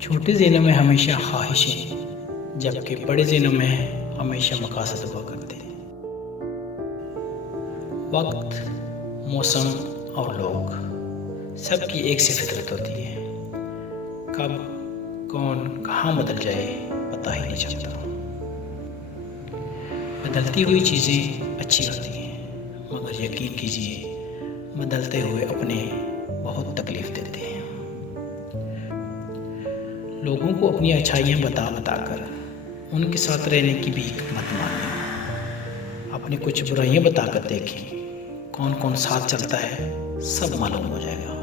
چھوٹے ذہنوں میں ہمیشہ خواہشیں، جبکہ بڑے ذہنوں میں ہمیشہ مقاصد ہوا کرتے ہیں۔ وقت، موسم اور لوگ سب کی ایک سی فطرت ہوتی ہے۔ کب کون کہاں بدل جائے پتہ ہی نہیں چلتا۔ بدلتی ہوئی چیزیں اچھی ہوتی ہیں، مگر یقین کیجیے بدلتے ہوئے اپنے بہت تکلیف دیتے ہیں۔ لوگوں کو اپنی اچھائیاں بتا بتا کر ان کے ساتھ رہنے کی بھی مت مانیں۔ اپنی کچھ برائیاں بتا کر دیکھیں، کون کون ساتھ چلتا ہے سب معلوم ہو جائے گا۔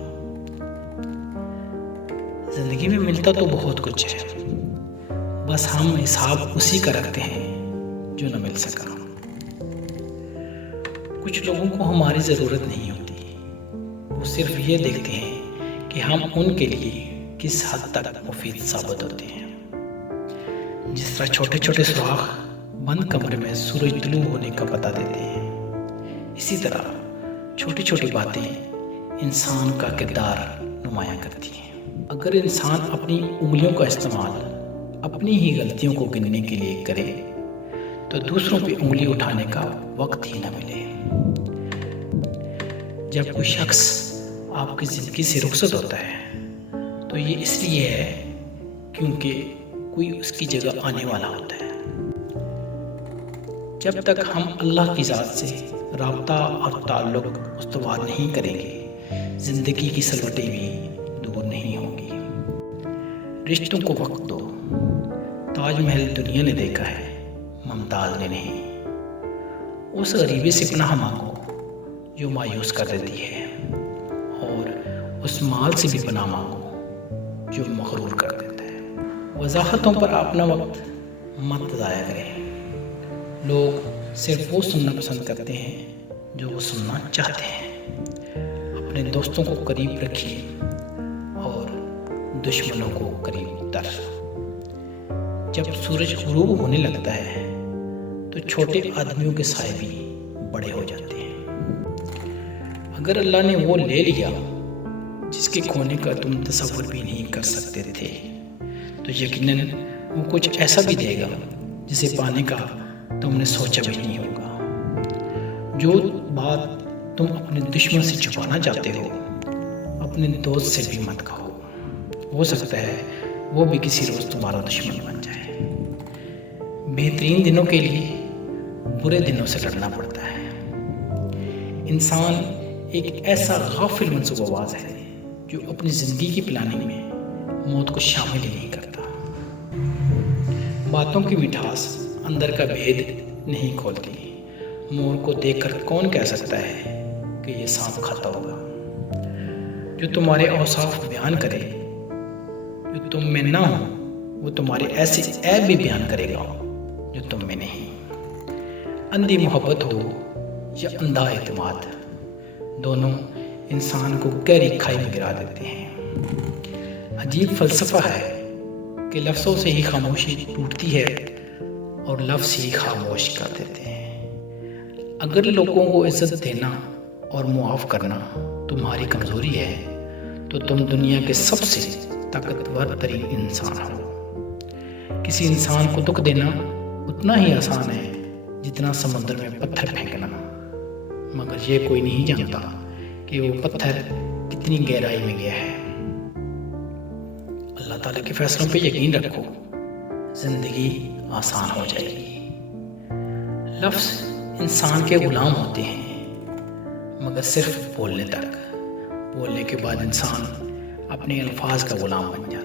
زندگی میں ملتا تو بہت کچھ ہے، بس ہم حساب اسی کا رکھتے ہیں جو نہ مل سکا۔ کچھ لوگوں کو ہماری ضرورت نہیں ہوتی، وہ صرف یہ دیکھتے ہیں کہ ہم ان کے لیے کس حد تک مفید ثابت ہوتے ہیں۔ جس طرح چھوٹے چھوٹے سوراخ بند کمرے میں سورج طلوع ہونے کا پتہ دیتے ہیں، اسی طرح چھوٹی چھوٹی باتیں انسان کا کردار نمایاں کرتی ہیں۔ اگر انسان اپنی انگلیوں کا استعمال اپنی ہی غلطیوں کو گننے کے لیے کرے تو دوسروں پہ انگلی اٹھانے کا وقت ہی نہ ملے۔ جب کوئی شخص آپ کی زندگی سے رخصت ہوتا ہے تو یہ اس لیے ہے کیونکہ کوئی اس کی جگہ آنے والا ہوتا ہے۔ جب تک ہم اللہ کی ذات سے رابطہ اور تعلق استوار نہیں کریں گے، زندگی کی سلوٹیں بھی دور نہیں ہوں گی۔ رشتوں کو وقت دو۔ تاج محل دنیا نے دیکھا ہے، ممتاز نے نہیں۔ اس غریبے سے پناہ مانگو جو مایوس کر دیتی ہے، اور اس مال سے بھی پناہ مانگو جو مغرور کر دیتا ہے۔ وضاحتوں پر اپنا وقت مت ضائع کریں۔ لوگ صرف وہ سننا پسند کرتے ہیں جو وہ سننا چاہتے ہیں۔ اپنے دوستوں کو قریب رکھیے اور دشمنوں کو قریب تر۔ جب سورج غروب ہونے لگتا ہے تو چھوٹے آدمیوں کے سائے بھی بڑے ہو جاتے ہیں۔ اگر اللہ نے وہ لے لیا جس کے کھونے کا تم تصور بھی نہیں کر سکتے تھے، تو یقیناً وہ کچھ ایسا بھی دے گا جسے پانے کا تم نے سوچا بھی نہیں ہوگا۔ جو بات تم اپنے دشمن سے چھپانا چاہتے ہو، اپنے دوست سے بھی مت کہو۔ ہو سکتا ہے وہ بھی کسی روز تمہارا دشمن بن جائے۔ بہترین دنوں کے لیے برے دنوں سے لڑنا پڑتا ہے۔ انسان ایک ایسا غافل منصوبہ باز ہے جو اپنی زندگی کی پلاننگ میں موت کو شامل ہی نہیں کرتا۔ باتوں کی مٹھاس اندر کا بھید نہیں کھولتی۔ مور کو دیکھ کر کون کہہ سکتا ہے کہ یہ سانپ کھاتا ہوگا؟ جو تمہارے اوصاف بیان کرے جو تم میں نہ ہو، وہ تمہارے ایسے عیب بھی بیان کرے گا جو تم میں نہیں۔ اندھی محبت ہو یا اندھا اعتماد، دونوں انسان کو گہری کھائی میں گرا دیتے ہیں۔ عجیب فلسفہ ہے کہ لفظوں سے ہی خاموشی ٹوٹتی ہے اور لفظ ہی خاموش کر دیتے ہیں۔ اگر لوگوں کو عزت دینا اور معاف کرنا تمہاری کمزوری ہے تو تم دنیا کے سب سے طاقتور ترین انسان ہو۔ کسی انسان کو دکھ دینا اتنا ہی آسان ہے جتنا سمندر میں پتھر پھینکنا، مگر یہ کوئی نہیں جانتا کہ وہ پتھر کتنی گہرائی میں گیا ہے۔ اللہ تعالیٰ کے فیصلوں پہ یقین رکھو، زندگی آسان ہو جائے گی۔ لفظ انسان کے غلام ہوتے ہیں، مگر صرف بولنے تک۔ بولنے کے بعد انسان اپنے الفاظ کا غلام بن جاتا ہے۔